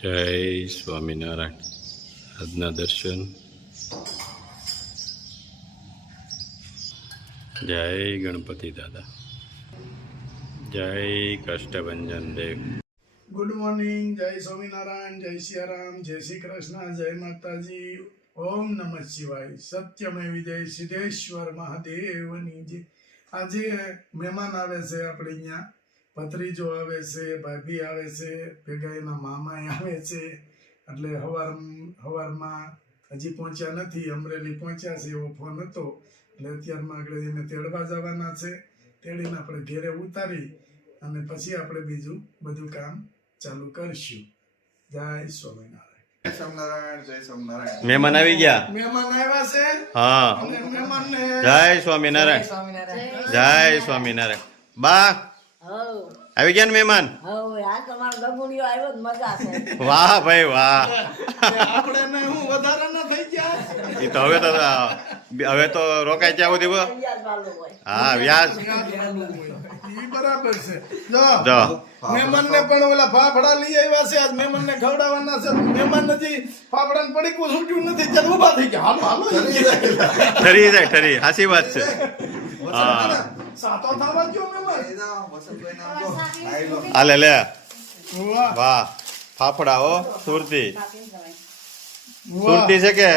જય સ્વામિનારાયણ. આજના દર્શન. જય ગણપતિ દાદા. જય કષ્ટભંજન દેવ. Good morning. જય સ્વામિનારાયણ, જય સિયારામ, જય શ્રી કૃષ્ણ, જય માતાજી. ઓમ નમઃ શિવાય. સત્યમેવ જય સિદ્ધેશ્વર મહાદેવની જય. આજે મહેમાન આવે છે આપણે અહીંયા. ભત્રીજો આવે છે, ભાભી આવે છે, ભેગા એના મામા આવે છે. એટલે હવારમાં હજી પહોંચ્યા નથી, અમરેલી પહોંચ્યા છે એવો ફોન હતો. એટલે અત્યારમાં આગળ એને તેડવા જવાના છે. તેડીને આપણે ઘેરે ઉતારી અને પછી આપણે બીજું બધું કામ ચાલુ કરશું. જય સ્વામિનારાયણ. જય સ્વામિનારાયણ. મહેમાન આવી ગયા. મહેમાન આવ્યા છે. હા. અને મહેમાનને જય સ્વામિનારાયણ. જય સ્વામિનારાયણ. બા આવી ગયા ને મહેમાન? વાહ ભાઈ વાહ. આપણે હું વધારે ન થઈ ગયા. એ તો હવે તો રોકાય ત્યાં સુધી. હા, વ્યાજ. ઈ બરાબર છે. જો જો મહેમાનને પણ ઓલા ફાફડા લઈ આવ્યા છે. આજ મહેમાનને ખવડાવવાના છે. મહેમાન હજી ફાફડાને પડીકું છૂટ્યું નથી. ચાલ ઊભા થઈ ગયા. હાલો ઠરી જાય, ઠરી. સાચી વાત છે. હા, સાતો થવા ગયો મહેમાન. હાલે લે. વાહ વાહ, ફાફડા હો. સુરતી વાહ. છે કે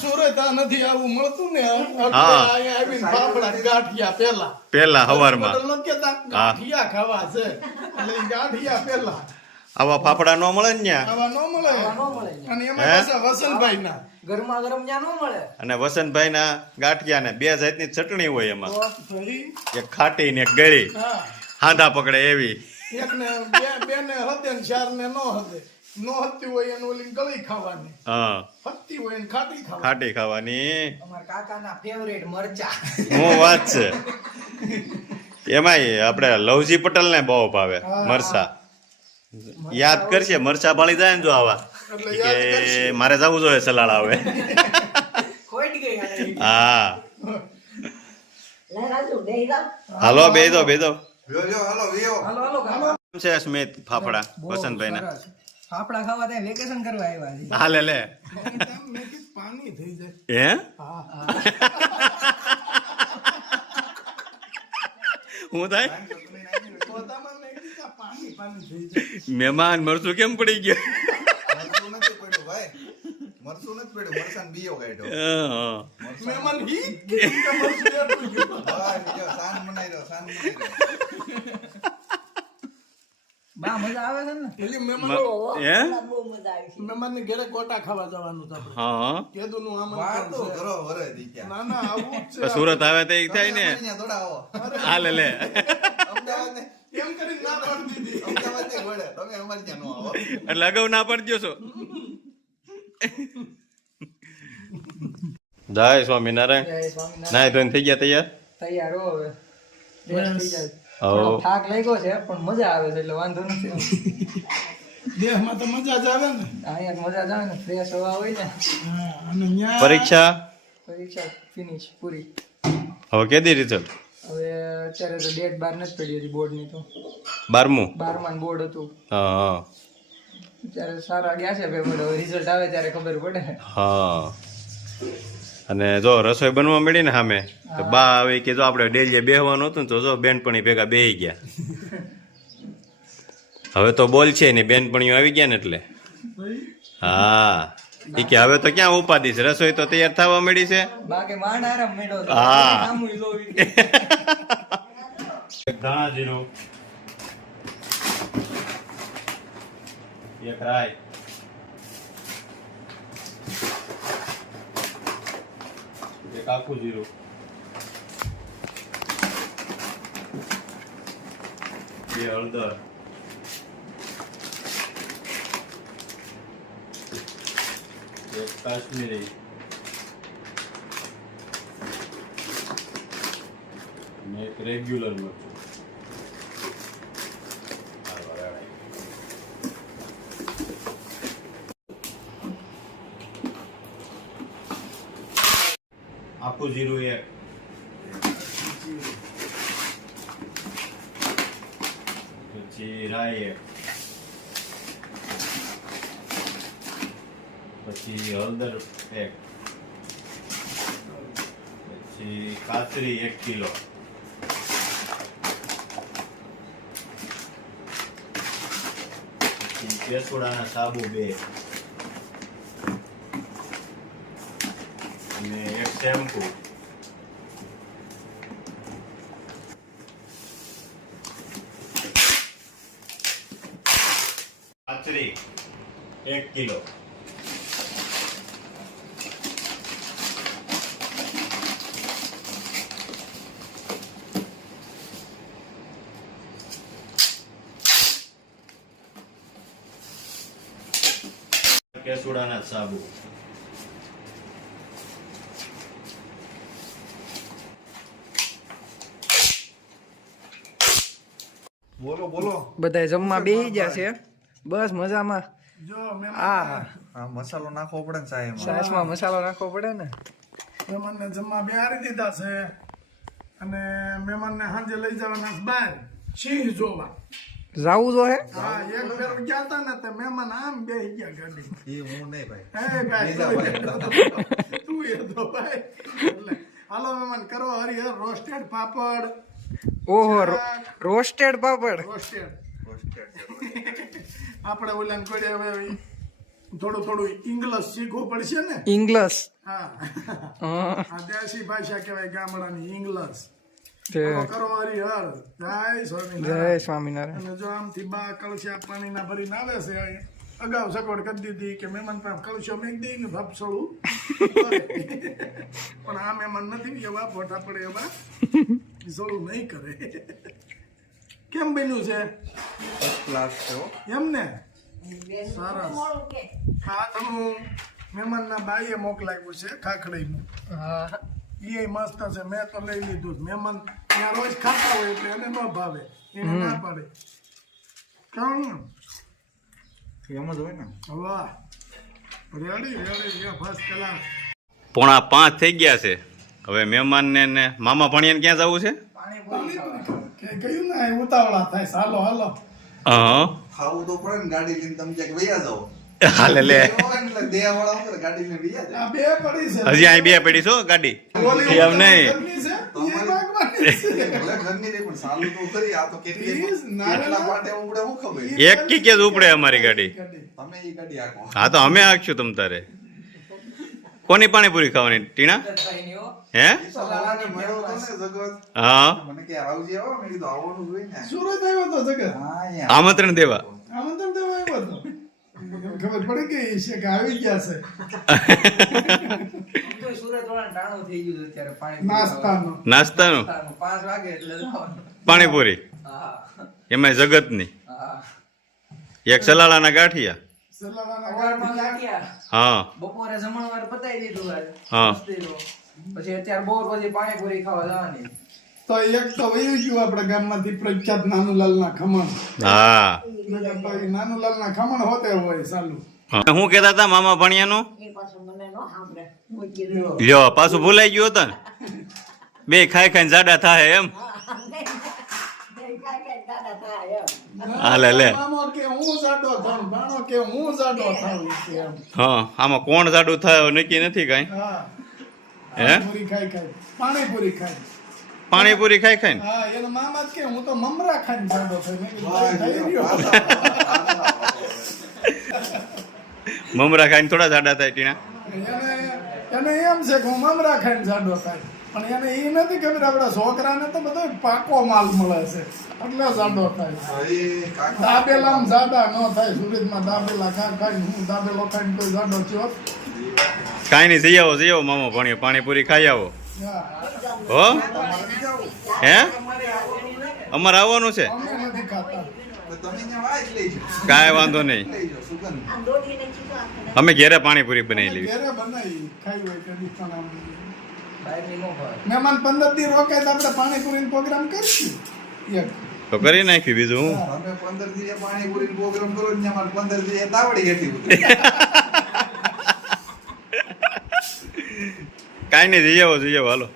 સુરત નથી આવું મળતું ને. હા. અહીંયા આવીને ફાફડા ગાંઠિયા પેલા હવારમાં નથી કેતા ગાંઠિયા ખાવા છે. એટલે ઈ ગાંઠિયા પેલા આવા ફાફડા નો મળે ને ન્યા. આવા ન મળે. અને એમાં પાછા વસંતભાઈ ના ગરમા ગરમ જ્યાં ન મળે. અને વસંતભાઈ ના ગાંઠિયા ને 2 જાતની ચટણી હોય એમાં. ભાઈ એક ખાટી ને એક ગળી. હા, હાંધા પકડે એવી. એક ને બે ને હદે ને ચાર ને નો હદે. નો હદતી હોય એનું ઓલી ગળી ખાવાની, હા, હદતી હોય એને ખાટી ખાવાની. ખાટી ખાવાની. અમારા કાકાના ફેવરેટ મરચા. હું વાત છે. એમાંય આપણે લવજી પટેલ ને બહુ ભાવે મરસા. યાદ કરશે મરચા ભાળી જાય ને જો આવા એટલે કે યાદ કરશે. મારે જવું જોઈએ સલાડ આવે. ખોટ ગઈ હાલે. હા, હાલો બે દો હાલો વિયો. હાલો હાલો કાકા. છે સ્મિત ફાફડા બહુ વસંતભાઈ ના. સરસ. ફાફડા ખાવા ત્યાં વેકેશન કરવા આવ્યા છે. હાલે લે. મેં કીધું પાણી થઈ જાય. હે હા, હું થાય પોતામાં મેં કીધું પાણી થઈ જાય. મહેમાન મરચું કેમ પડી ગયો? મરચું નથી પડ્યું ભાઈ. મરચું નથી પડ્યું. મરચાં બીયો કાઢ્યો. હા. મહેમાન હી કે મરચું એટલું ગયું. ભાઈ બીજો સાન બનાવી દો. બા મજા આવે છે ને. પેલી મહેમાન હે મહેમાનને ઘરે ગોટા ખાવા જવાનું છે આપણે. હા. કેદુનું વાર આમંત્રણ તો છે. ઘરો વરે દી ક્યાં. ના ના આવું જ છે. સુરત આવે તો એ થાય ને. અહીંયા થોડા આવો. હાલે લે. અમદાવાદ ને એમ કરીને ના પાડી દીધી. અમદાવાદ ને વડે તમે અમારે ત્યાં નો આવો. એટલે અગાઉ ના પડજો છો. જય સ્વામિનારાયણ. જય સ્વામિનારાયણ. નાય ધોઈને થઈ ગયા તૈયાર? તૈયાર હો હવે. Fresh થઈ જાય. હો. થોડો થાક લાગ્યો છે પણ મજા આવે છે એટલે વાંધો નથી. દેહમાં તો મજા જ આવે ને. અહીંયા મજા જ આવે ને. ફ્રેશ હવા હોય ને. હા, અને ન્યા પરીક્ષા પરીક્ષા ફિનિશ પૂરી. હવે કેદી રિઝલ્ટ? હવે અત્યારે તો ડેટ બાર નથી પડી હજી બોર્ડની તો. 12મું. 12માં બોર્ડ હતું. હા ત્યારે સારા ગયા છે પેપર. હવે રિઝલ્ટ આવે ત્યારે ખબર પડે. હા. અને જો રસોઈ બનવા મળી ને સામે તો બા આવી કે જો આપણે ડેલીએ બેહવાનું હતું ને તો જો બેનપણી ભેગા બેહી ગયા. હવે તો બોલ છે ને બેનપણીઓ આવી ગયા ને એટલે. હા, એ કે હવે તો ક્યાં ઉપાધિ છે, રસોઈ તો તૈયાર થવા મળી છે. બાકી માંડ આરામ મેળો તો. હા. આમુય લોવી. ધાણા જીરું, એક રાઈ, એક આખું જીરું, બે હળદર, એક કાશ્મીરી, અને એક રેગ્યુલર મરચું. આખું જીરું એક, પછી રાઈ એક, પછી હળદર એક, પછી કાતરી 1 કિલો, પછી કેસુડાના સાબુ 2 અને એક શેમ્પુ, કાતરી 1 કિલો, કેસુડાના સાબુ, બોલો બોલો. બધા જમવા બેસી ગયા છે બસ મજામાં. જો મેં આ આ મસાલો નાખવો પડે ને સાહેબ. છાશમાં મસાલો નાખવો પડે ને. મહેમાનને જમવા બેહારી દીધા છે અને મહેમાનને સાંજે લઈ જવાના છે બહાર સિંહ જોવા. જાવું જો હે હા એક ફેર ગયા હતા ને તો મહેમાન આમ બેસી ગયા ગાડી. એ હું નહીં ભાઈ. હે ભાઈ બીજા તું એ તો ભાઈ એટલે હાલો મહેમાન કરો હરિહર રોસ્ટેડ પાપડ. ઓહો રોસ્ટેડ પાપડ. રોસ્ટેડ આપણે ઓલાને કોઈ હવે થોડું થોડું ઇંગ્લિશ શીખવું પડશે ને. ઇંગ્લિશ. હા હા આ દેશી ભાષા કહેવાય ગામડાની ઇંગ્લિશ. તે કરો હરિહર જય સ્વામિનારાયણ. જય સ્વામિનારાયણ. અને જો આમથી બા કળશા પાણીના ભરીને આવે છે અગાઉ સગવડ કરી દીધી કે મહેમાન પાસે કળશો મેં દઈને ભપસળું પણ આ મહેમાન નથી એવા ફોટા પડે એવા સળું નહીં કરે. કેમ બન્યું છે ફર્સ્ટ ક્લાસ છે હો. એમ ને સરસ. આ તમે મહેમાનના બાઈએ મોકલાવ્યું છે ખાખડીનું. હા એ મસ્ત છે મેં તો લઈ લીધું છે. મહેમાન ત્યાં રોજ ખાતા હોય એટલે એને ન ભાવે એને ના પાડે. કેમ એમ જ હોય ને. વાહ રેડી રેડી ફર્સ્ટ ક્લાસ. 4:45 થઈ ગયા છે. હવે મહેમાનને ને મામા ભણિયાને ક્યાં જવું છે? કે કયું ના એ ઉતાવળા થાય ચાલો હાલો. હા ખાવું તો પડે ને. ગાડી લઈને તમે ક્યાંક વૈયા જાઓ. હાલે લે. એટલે દેવાવાળા હોય ને ગાડી લઈને વૈયા જાય. આ બે પડી છે. હજી અહીં 2 પડી છો ગાડી ઓલી એમ નહીં. ગરમી છે, એ ભાગવાની છે. ભલે ઘરની નહીં પણ સાલું તો ખરી. આ તો કેટલી Please, ના, કેટલા ના. માટે ઉપડે હું ખબર. એક કી કે જ ઉપડે અમારી ગાડી. તમે એ ગાડી આખો. હા તો અમે આખશું તમ તારે. કોની પાણીપુરી ખાવાની ટીણા? હે સલાહને મળ્યો તો ને જગત. હા મને કે આવજે હો. મેં કીધું આવવાનું જ હોય ને. સુરત આવ્યો તો જગત. હા અહીંયા. આમંત્રણ દેવા. આમંત્રણ દેવા આવ્યો તો ખબર પડી ગઈ છે કે આવી ગયા છે સુરત વાળા ટાણું થઈ ગયું અત્યારે પાણી નાસ્તાનો. નાસ્તાનું 5 વાગે એટલે જવાનું. પાણીપુરી હા એમાં જગતની હા એક સલાળાના ગાંઠિયા. સલાવાના સવારમાં ગાંઠિયા. લાગ્યા હા બપોરે જમણવાર પતાવી દીધું આજ. હા. મસ્તીનું. પછી અત્યારે બપોર પછી પાણીપુરી ખાવા જવાની. તો એક તો વયું ગયું આપણા ગામમાંથી પ્રખ્યાત નાનુલાલના ખમણ. હા નકર તો ઈ નાનુલાલના ખમણ હોતે હોય ચાલુ. હું કહેતા હતા મામા ભણિયાનું? લ્યો પાછું ભૂલાઈ ગયું હતું ને. બે ખાઈ ખાઈને જાડા થાય એમ. હાલે લે. મામો કે હું જાડો થાઉં, ભાણો કે હું જાડો થાઉં કે એમ. હા આમાં કોણ જાડું થાય એવું નક્કી નથી કાંઈ. હા હે પૂરી ખાઈ ખાઈ પાણીપુરી ખાઈ. પાણીપુરી ખાઈ ખાઈને હા એનો મામા જ કે હું તો મમરા ખાઈને જાડો થયો. મેં કીધું થઈ રહ્યો. મમરા ખાઈને થોડા જાડા થાય ટીણા. એને એમ છે કે હું મમરા ખાઈને જાડો થાય પણ એને એ નથી ખબર આપણા છોકરાને તો બધો પાકો માલ મળે છે એટલે જાડો થાય. ભાઈ કાકા. દાબેલામાં જાડા ન થાય. સુરતમાં દાબેલા ખાઈને હું દાબેલો ખાઈને કોઈ જાડો થયો. કાંઈ નહીં જઈ આવો મામા ભણ્યો પાણીપુરી ખાઈ આવો. હા, હો હે અમારે આવવાનું છે. અમે નથી ખાતા. તો તમે અહીંયા વાય જ લઈ જાઓ. કાંઈ વાંધો નહીં. લઈ જાઓ સુગંધ. અમે ઘેરે પાણીપુરી બનાવી લેવી. ઘરે બનાવી ખાઈ હોય કે પણ આમ બહારની નો ભાવે. મહેમાન 15 દી રોકાય તો આપણે પાણીપુરીનો પ્રોગ્રામ કરીશું એક. તો કરી નાખ્યું બીજું હું. તમે 15 દિવસે પાણીપુરી પ્રોગ્રામ કરો ને અમારે 15 દિવસે તાવડી હેઠી ઉતરે. કાંઈ નહીં જઈ આવો હાલો.